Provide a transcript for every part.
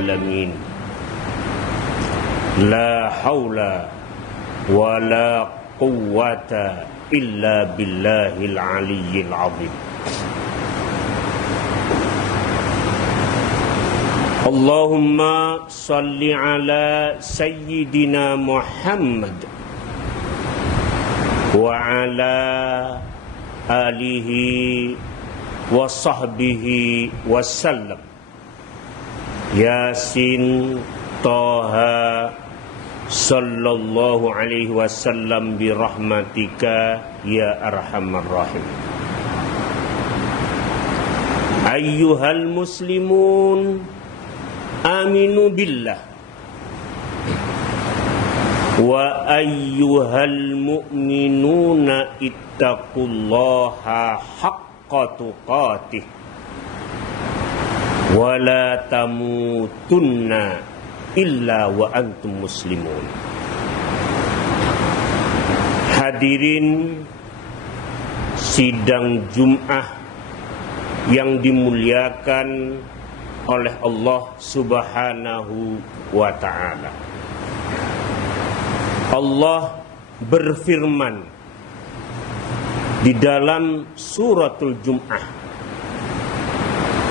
alamin. La haula wa la quwwata illa billahil aliyyil azim. Allahumma salli ala sayyidina Muhammad wa ala alihi wa sahbihi wasallam. Yasin, Taha, sallallahu alaihi wasallam birahmatika ya arhamar rahim. Ayyuhal muslimun, aminu billah. Wa ayyuhal mu'minuna ittaqullaha haqqa tuqatih wa la tamutunna illa wa antum muslimun. Hadirin sidang Jum'ah yang dimuliakan oleh Allah Subhanahu wa ta'ala. Allah berfirman di dalam suratul Jum'ah.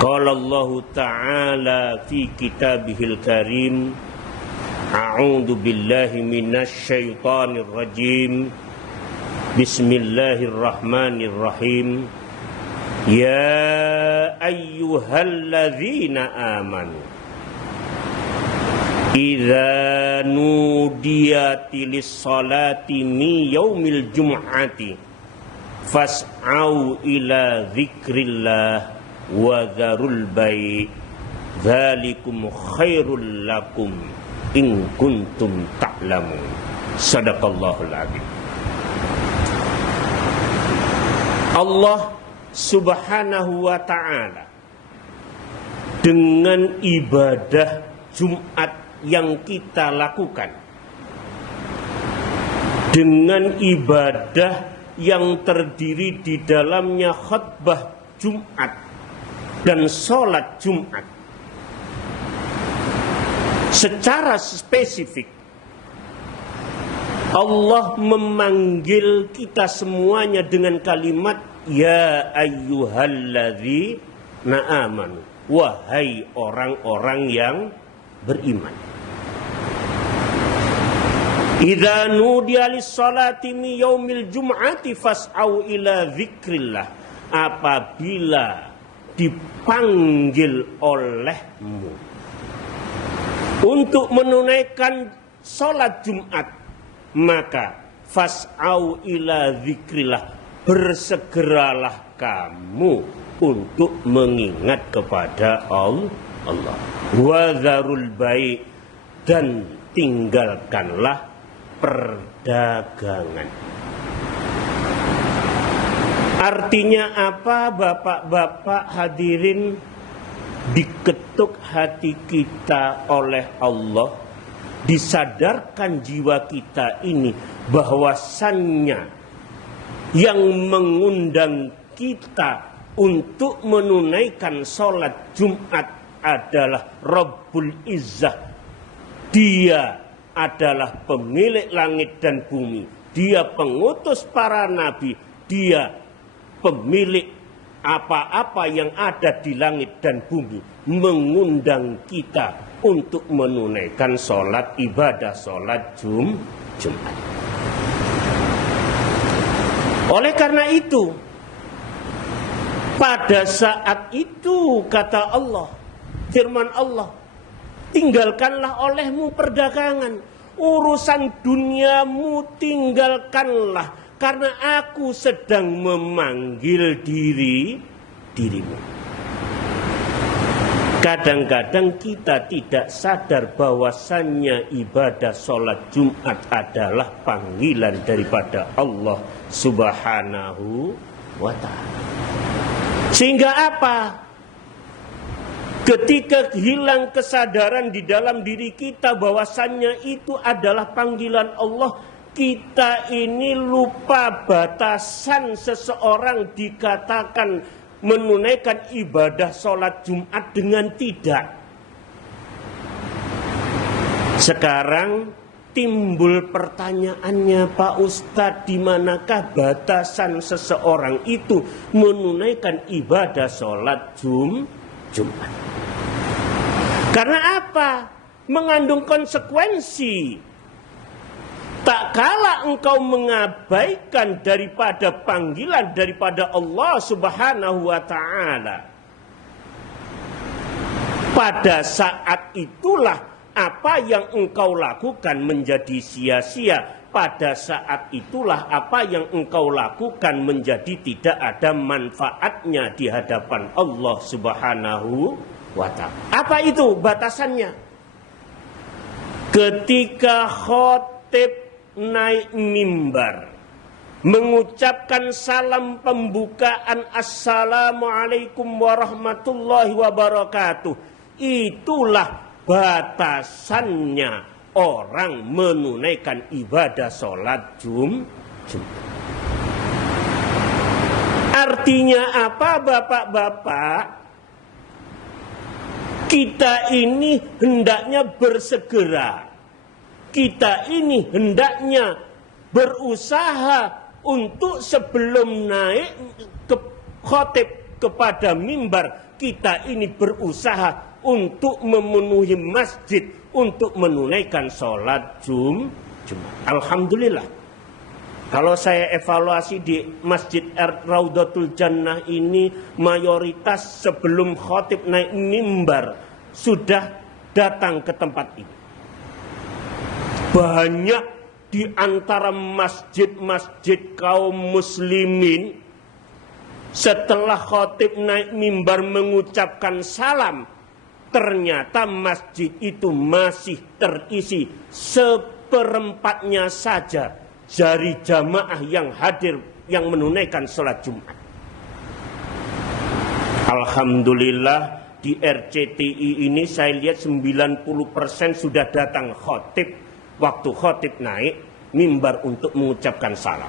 Qala Allah ta'ala fi kitabihil karim, a'udzu billahi minasy syaithanir rajim. Bismillahirrahmanirrahim. Ya ayyuhalladzina amanu idza nudiyatilis salati min yaumil jum'ati fas'au ila dzikrillah wa dzarul bai' dzalikum khairul lakum in kuntum ta'lamun. Shadaqallahul azim. Allah Subhanahu wa ta'ala dengan ibadah Jumat yang kita lakukan, dengan ibadah yang terdiri di dalamnya khutbah Jumat dan sholat Jumat, secara spesifik Allah memanggil kita semuanya dengan kalimat ya ayyuhalladzina amanu, wahai orang-orang yang beriman. Idza nudiya lis-salati min yaumil jum'ati fas'au ila dzikrillah. Apabila dipanggil olehmu untuk menunaikan salat Jumat, maka fas'au ila dzikrillah, bersegeralah kamu untuk mengingat kepada Allah. Wa dzarul bai', dan tinggalkanlah perdagangan. Artinya apa, bapak-bapak hadirin? Diketuk hati kita oleh Allah, disadarkan jiwa kita ini bahwasannya yang mengundang kita untuk menunaikan sholat Jumat adalah Rabbul Izzah. Dia adalah pemilik langit dan bumi. Dia pengutus para nabi. Dia pemilik apa-apa yang ada di langit dan bumi. Mengundang kita untuk menunaikan sholat ibadah, sholat Jumat. Oleh karena itu, pada saat itu kata Allah, firman Allah, tinggalkanlah olehmu perdagangan, urusan duniamu tinggalkanlah, karena aku sedang memanggil dirimu. Kadang-kadang kita tidak sadar bahwasannya ibadah sholat Jumat adalah panggilan daripada Allah Subhanahu wa ta'ala. Sehingga apa? Ketika hilang kesadaran di dalam diri kita bahwasannya itu adalah panggilan Allah, kita ini lupa batasan seseorang dikatakan menunaikan ibadah sholat Jumat dengan tidak. Sekarang timbul pertanyaannya, Pak Ustadz, di manakah batasan seseorang itu menunaikan ibadah sholat Jumat? Karena apa? Mengandung konsekuensi. Tak kala engkau mengabaikan daripada panggilan daripada Allah Subhanahu wa ta'ala, pada saat itulah apa yang engkau lakukan menjadi sia-sia. Pada saat itulah apa yang engkau lakukan menjadi tidak ada manfaatnya di hadapan Allah Subhanahu wa ta'ala. Apa itu batasannya? Ketika khatib naik mimbar mengucapkan salam pembukaan, Assalamualaikum warahmatullahi wabarakatuh, itulah batasannya orang menunaikan ibadah sholat Jumat. Artinya apa, bapak-bapak? Kita ini hendaknya bersegera. Kita ini hendaknya berusaha untuk sebelum naik ke khotib kepada mimbar, kita ini berusaha untuk memenuhi masjid untuk menunaikan sholat Jumat. Alhamdulillah, kalau saya evaluasi di Masjid Raudatul Jannah ini, mayoritas sebelum khotib naik mimbar sudah datang ke tempat ini. Banyak di antara masjid-masjid kaum muslimin, setelah khatib naik mimbar mengucapkan salam, ternyata masjid itu masih terisi seperempatnya saja dari jamaah yang hadir yang menunaikan sholat Jumat. Alhamdulillah, di RCTI ini saya lihat 90% sudah datang khatib. Waktu khatib naik mimbar untuk mengucapkan salam.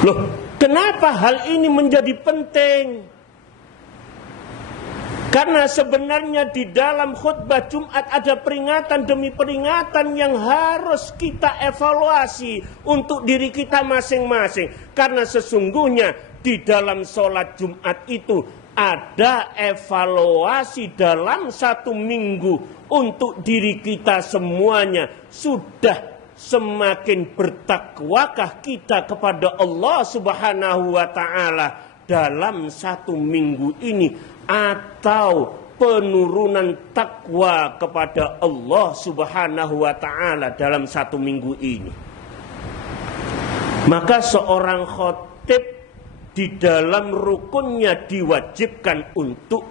Loh, kenapa hal ini menjadi penting? Karena sebenarnya di dalam khutbah Jumat ada peringatan demi peringatan yang harus kita evaluasi untuk diri kita masing-masing. Karena sesungguhnya di dalam sholat Jumat itu ada evaluasi dalam satu minggu untuk diri kita semuanya. Sudah semakin bertakwakah kita kepada Allah Subhanahu wa ta'ala dalam satu minggu ini, atau penurunan takwa kepada Allah Subhanahu wa ta'ala dalam satu minggu ini? Maka seorang khatib di dalam rukunnya diwajibkan untuk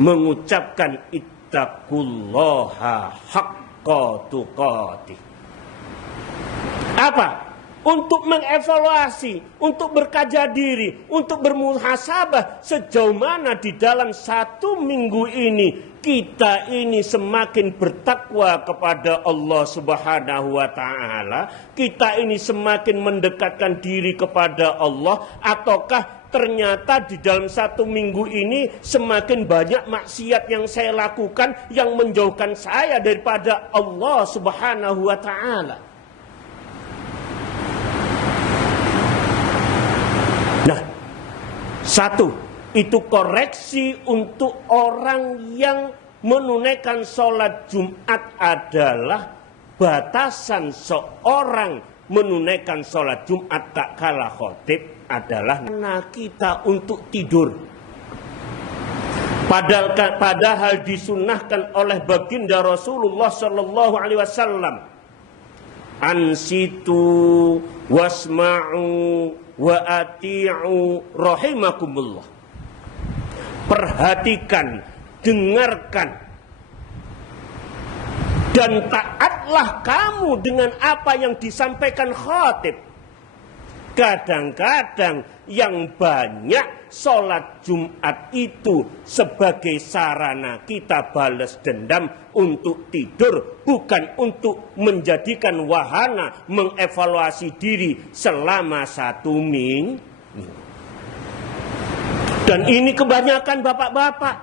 mengucapkan ittaqullaha haqqa tuqatih. Apa? Untuk mengevaluasi, untuk berkaca diri, untuk bermuhasabah sejauh mana di dalam satu minggu ini kita ini semakin bertakwa kepada Allah Subhanahu wa ta'ala, kita ini semakin mendekatkan diri kepada Allah, ataukah ternyata di dalam satu minggu ini semakin banyak maksiat yang saya lakukan yang menjauhkan saya daripada Allah Subhanahu wa ta'ala. Nah, satu, itu koreksi untuk orang yang menunaikan sholat Jumat adalah batasan seorang menunaikan sholat Jumat tak kalah khotib adalah karena kita untuk tidur. Padahal disunahkan oleh baginda Rasulullah Sallallahu Alaihi Wasallam, ansitu wasma'u wa ati'u rahimakumullah. Perhatikan, dengarkan, dan taatlah kamu dengan apa yang disampaikan khatib. Kadang-kadang yang banyak sholat Jumat itu sebagai sarana kita balas dendam untuk tidur, bukan untuk menjadikan wahana mengevaluasi diri selama satu minggu. Dan ini kebanyakan bapak-bapak.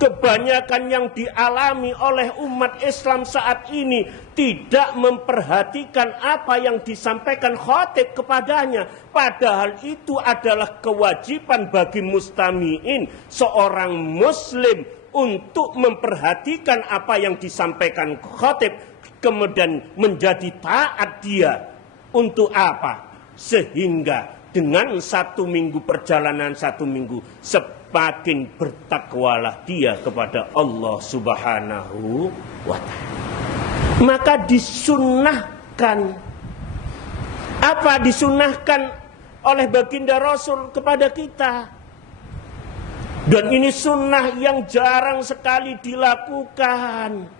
Kebanyakan yang dialami oleh umat Islam saat ini tidak memperhatikan apa yang disampaikan khatib kepadanya. Padahal itu adalah kewajiban bagi mustami'in, seorang muslim, untuk memperhatikan apa yang disampaikan khatib, kemudian menjadi taat dia. Untuk apa? Sehingga dengan 1 minggu perjalanan, 1 minggu, semakin bertakwalah dia kepada Allah Subhanahu wa ta'ala. Maka disunnahkan. Apa disunnahkan oleh baginda Rasul kepada kita? Dan ini sunnah yang jarang sekali dilakukan.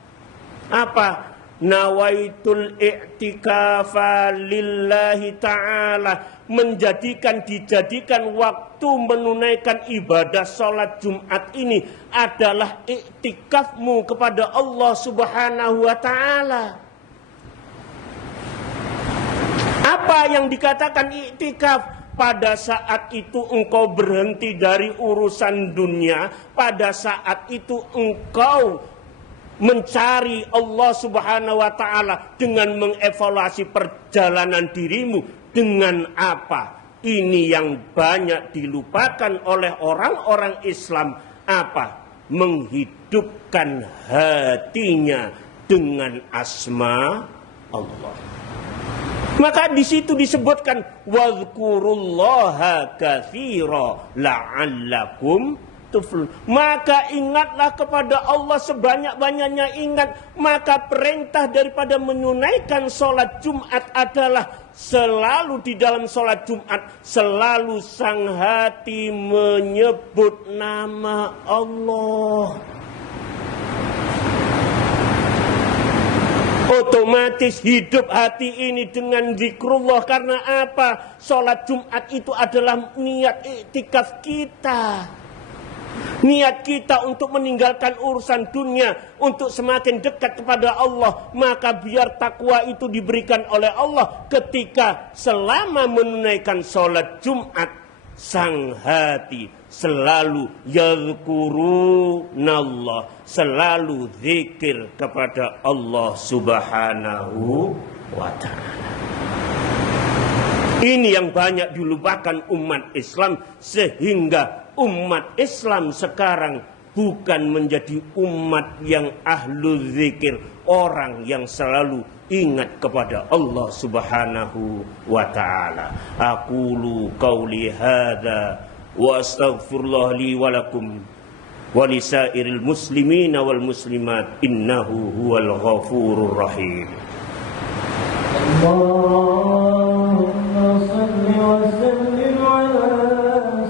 Apa? Nawaitul i'tikafa lillahi ta'ala, dijadikan waktu menunaikan ibadah sholat Jumat ini adalah i'tikafmu kepada Allah Subhanahu wa ta'ala. Apa yang dikatakan i'tikaf? Pada saat itu engkau berhenti dari urusan dunia, pada saat itu engkau mencari Allah Subhanahu wa ta'ala dengan mengevaluasi perjalanan dirimu dengan apa. Ini yang banyak dilupakan oleh orang-orang Islam. Apa? Menghidupkan hatinya dengan asma Allah. Maka di situ disebutkan wadhkurullaha katsira la'allakum tuflihun. Maka ingatlah kepada Allah sebanyak-banyaknya ingat. Maka perintah daripada menunaikan sholat Jumat adalah selalu di dalam sholat Jumat, selalu sang hati menyebut nama Allah. Otomatis hidup hati ini dengan zikrullah. Karena apa? Sholat Jumat itu adalah niat iktikaf kita. Niat kita untuk meninggalkan urusan dunia, untuk semakin dekat kepada Allah. Maka biar takwa itu diberikan oleh Allah ketika selama menunaikan sholat Jumat, sang hati selalu yadhkurunallah, selalu zikir kepada Allah Subhanahu wa ta'ala. Ini yang banyak dilupakan umat Islam, sehingga umat Islam sekarang bukan menjadi umat yang ahlu zikir, orang yang selalu ingat kepada Allah Subhanahu wa ta'ala. Aqulu qawli hadza wa astaghfirullah li wa lakum wa lisairil muslimin wal muslimat innahu huwal ghafurur rahim. Allahumma salli wa sallim ala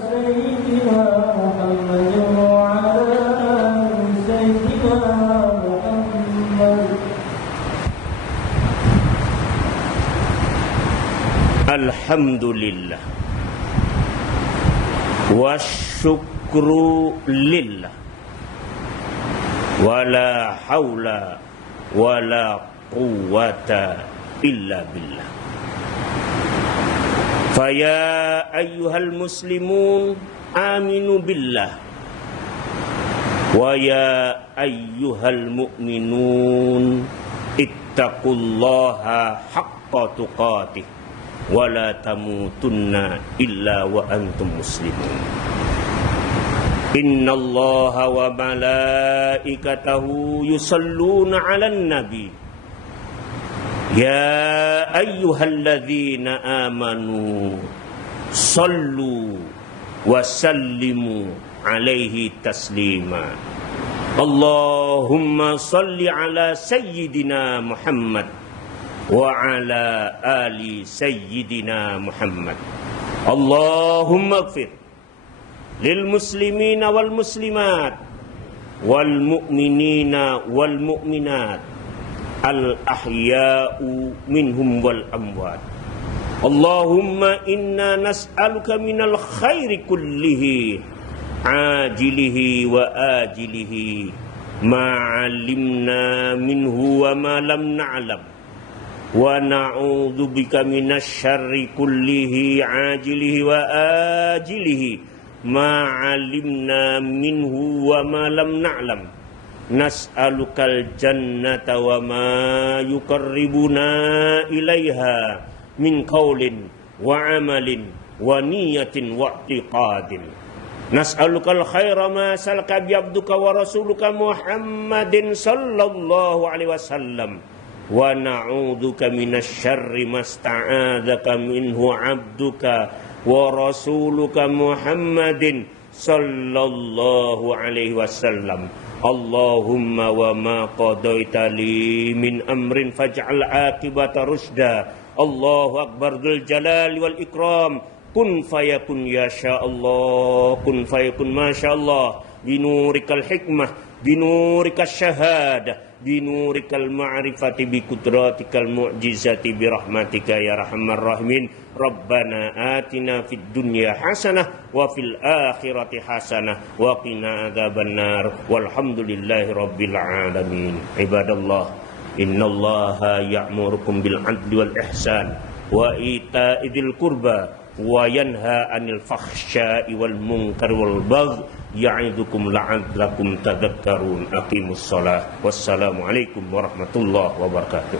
sayyidina Muhammad wa ala sayyidina Muhammad. Alhamdulillah wasyukru lillah wala haula wala quwwata illa billah. Faya ayyuhal muslimun aminu billah wa ya ayyuhal mu'minun ittaqullaha haqqa tuqatih wala tamutunna illa wa antum muslimun. Innallaha wa malaikatahu yusalluna 'alan nabi ya ayyuhalladzina amanu sallu wa sallimu 'alaihi taslima. Allahumma salli 'ala sayyidina Muhammad wa ala ali sayyidina Muhammad. Allahumma ighfir lil muslimina wal muslimat wal mu'minina wal mu'minat al ahya'u minhum wal amwat. Allahumma inna nas'aluka minal khairi kullihi ajilihi wa ajilihi ma 'alimna minhu wa ma lam na'lam wa na'udzubika minasy syarri kullihi ajilihi wa ajilihi ma 'alimna minhu wa ma lam na'lam. Nas'alukal jannata wa ma yuqarribuna ilaiha min qaulin wa amalin wa niyatin wa i'tiqadin. Nas'alukal khaira ma salaka bi abduka wa rasuluka Muhammadin sallallahu alaihi wasallam wa na'udzuka minasyarri masta'adzaka minhu abduka wa rasuluka Muhammadin sallallahu alaihi wasallam. Allahumma wa ma qadaita li min amrin faj'al aqibata rusda. Allahu akbar dzul jalali wal ikram. Kun fayakun ya Allah, kun fayakun masya Allah. Binurikal hikmah, binurikal syahadah, binurikal ma'rifati, bikudratikal mu'jizati, birahmatika ya rahmar rahimin. Rabbana atina fid dunya hasanah wa fil akhirati hasanah wa qina adzabannar. Walhamdulillahi rabbil alamin. Ibadallah, innallaha ya'murukum bil 'adli wal ihsan wa ita'i dzil qurba wa yanha 'anil fakhsya'i wal munkari wal baghi ya'idukum la'allakum tadhakkarun. Aqimus shalah. Wassalamu alaikum warahmatullahi wabarakatuh.